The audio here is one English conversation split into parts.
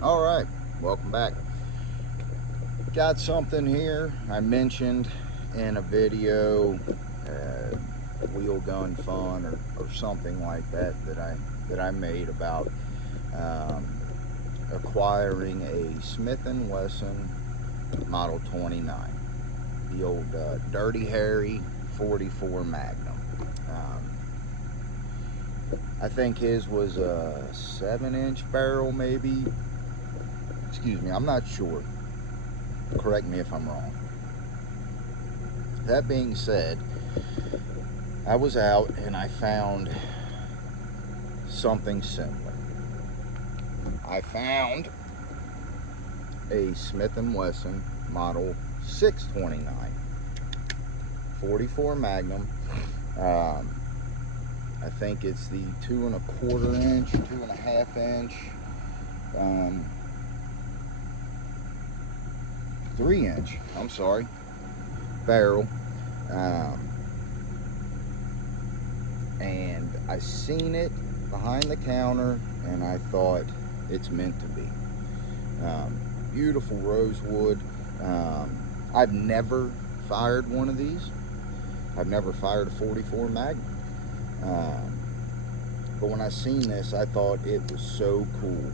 All right, welcome back. Got something here I mentioned in a video, wheel gun fun or something like that I made about um, acquiring a Smith & Wesson Model 29, the old Dirty Harry 44 Magnum. Um, I think his was a 7-inch barrel, maybe. Excuse me, I'm not sure. Correct me if I'm wrong. That being said, I was out and I found something similar. I found a Smith & Wesson Model 629 44 Magnum. I think it's the 2¼ inch, 2½ inch, 3-inch, I'm sorry, barrel. And I seen it behind the counter and I thought it's meant to be. Beautiful rosewood. I've never fired one of these. I've never fired a 44 Magnum. But when I seen this, I thought it was so cool.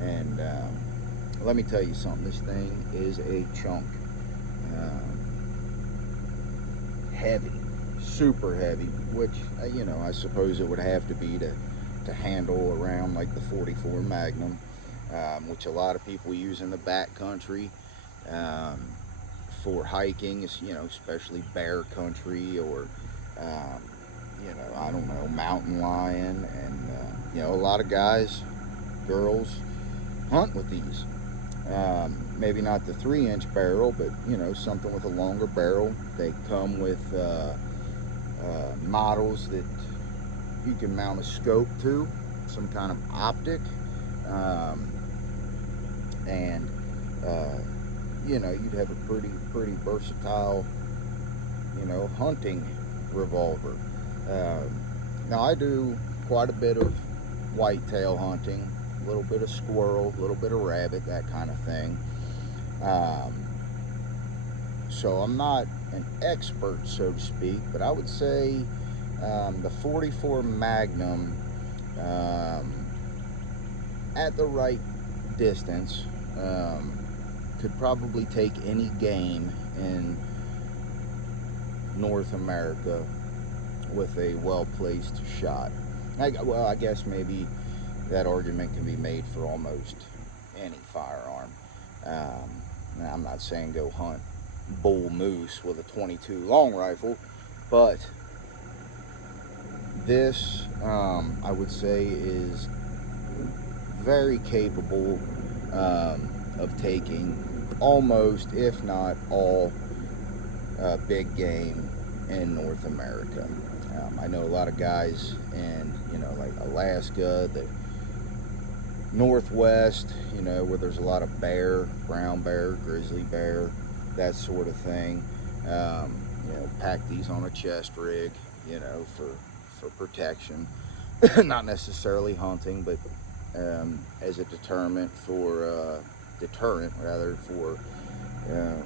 And let me tell you something, this thing is a chunk. Heavy, super heavy, which, I suppose it would have to be to handle around like the 44 Magnum, which a lot of people use in the backcountry for hiking, especially bear country or, I don't know, mountain lion. And, a lot of guys, girls hunt with these. Maybe not the 3-inch barrel, but something with a longer barrel. They come with models that you can mount a scope to, some kind of optic, and you'd have a pretty versatile hunting revolver. Now I do quite a bit of whitetail hunting, a little bit of squirrel, a little bit of rabbit, that kind of thing. So I'm not an expert, so to speak, but I would say the 44 Magnum, at the right distance, could probably take any game in North America with a well-placed shot. I guess maybe that argument can be made for almost any firearm. I'm not saying go hunt bull moose with a 22 long rifle, but this, I would say, is very capable of taking almost, if not all, big game in North America. I know a lot of guys in, like Alaska, the Northwest, where there's a lot of bear, brown bear, grizzly bear, that sort of thing. Pack these on a chest rig, for protection. Not necessarily hunting, but as a deterrent for um,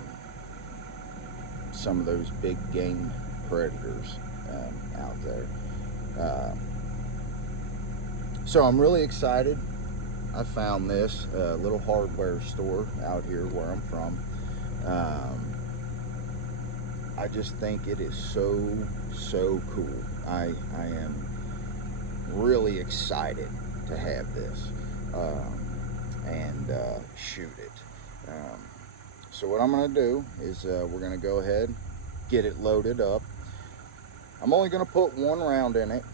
some of those big game predators out there. Uh, so I'm really excited. I found this little hardware store out here where I'm from. I just think it is so cool. I am really excited to have this and shoot it. So what I'm going to do is we're going to go ahead, get it loaded up. I'm only going to put one round in it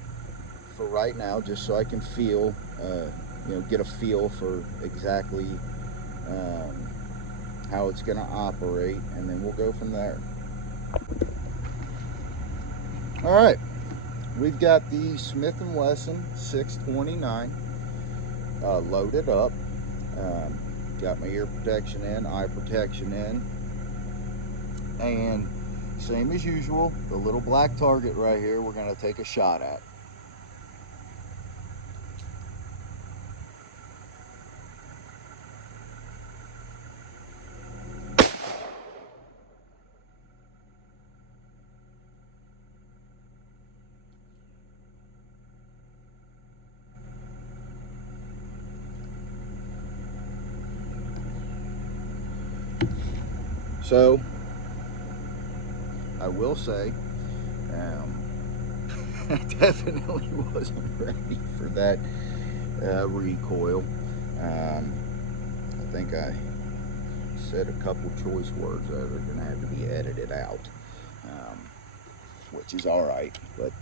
for right now, just so I can feel, get a feel for exactly how it's going to operate, and then we'll go from there. All right, we've got the Smith & Wesson 629 loaded up. Got my ear protection in, eye protection in, and same as usual, the little black target right here we're going to take a shot at. So I will say, I definitely wasn't ready for that recoil. I think I said a couple choice words that are going to have to be edited out, which is all right. But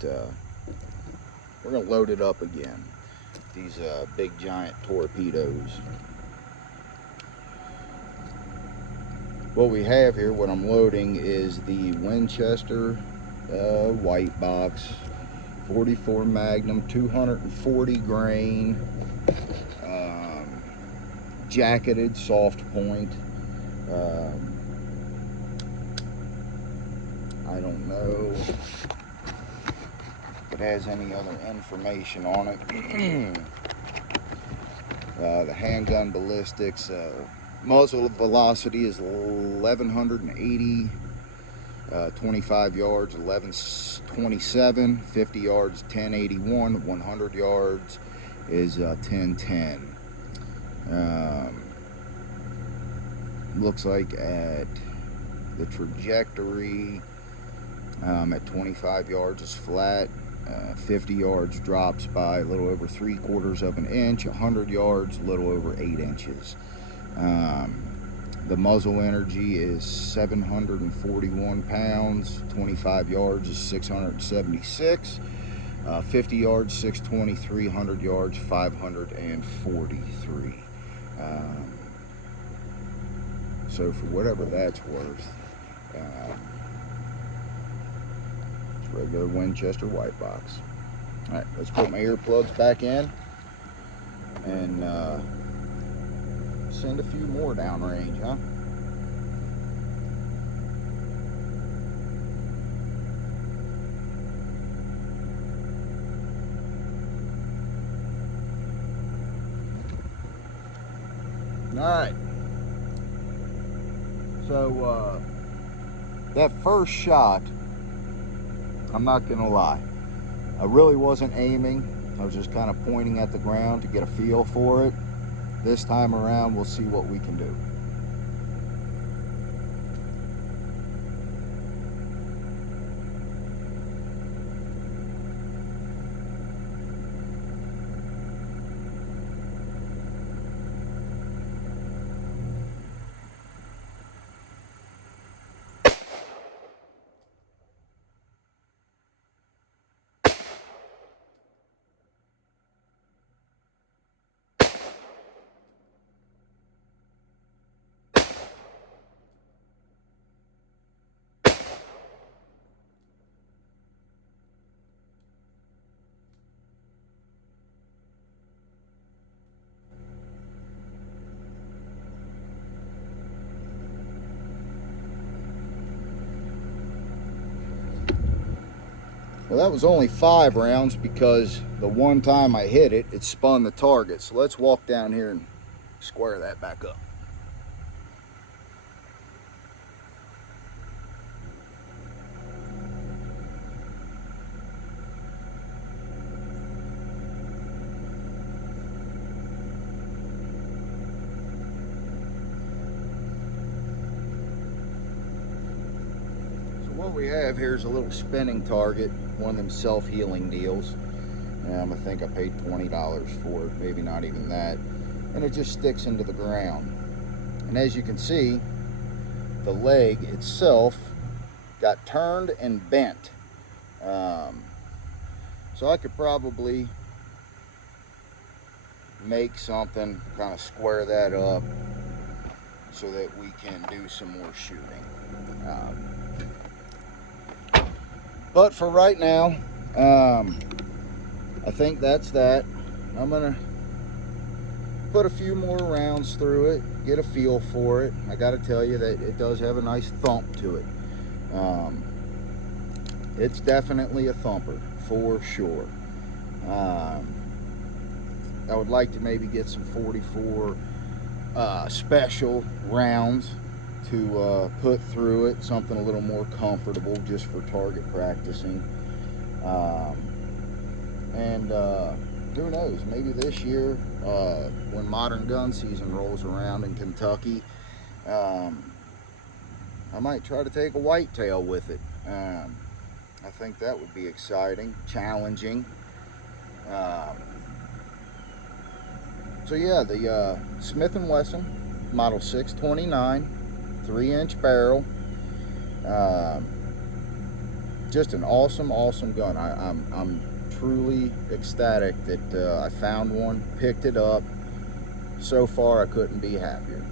we're going to load it up again. These big giant torpedoes. What we have here, what I'm loading, is the Winchester white box 44 Magnum 240 grain jacketed soft point. I don't know if it has any other information on it. The handgun ballistics, muzzle velocity is 1180, 25 yards 1127, 50 yards 1081, 100 yards is 1010. Looks like at the trajectory, at 25 yards is flat, 50 yards drops by a little over 3/4 of an inch, 100 yards a little over 8 inches. The muzzle energy is 741 pounds, 25 yards is 676, 50 yards 623, 100 yards 543. So for whatever that's worth, it's regular Winchester white box. All right, let's put my earplugs back in and send a few more downrange, huh? All right. So that first shot, I'm not gonna lie, I really wasn't aiming. I was just kind of pointing at the ground to get a feel for it. This time around, we'll see what we can do. Well, that was only 5 rounds because the one time I hit it, it spun the target. So let's walk down here and square that back up. What we have here is a little spinning target, one of them self-healing deals. I think I paid $20 for it, maybe not even that. And it just sticks into the ground. And as you can see, the leg itself got turned and bent. So I could probably make something, kind of square that up so that we can do some more shooting. But for right now, I think that's that. I'm gonna put a few more rounds through it, get a feel for it. I gotta tell you that it does have a nice thump to it. It's definitely a thumper, for sure. I would like to maybe get some 44 special rounds to put through it, something a little more comfortable just for target practicing. And who knows, maybe this year when modern gun season rolls around in Kentucky, I might try to take a whitetail with it. I think that would be exciting, challenging. So yeah, the Smith & Wesson Model 629, 3-inch barrel. Just an awesome gun. I'm truly ecstatic that I found one, picked it up. So far, I couldn't be happier.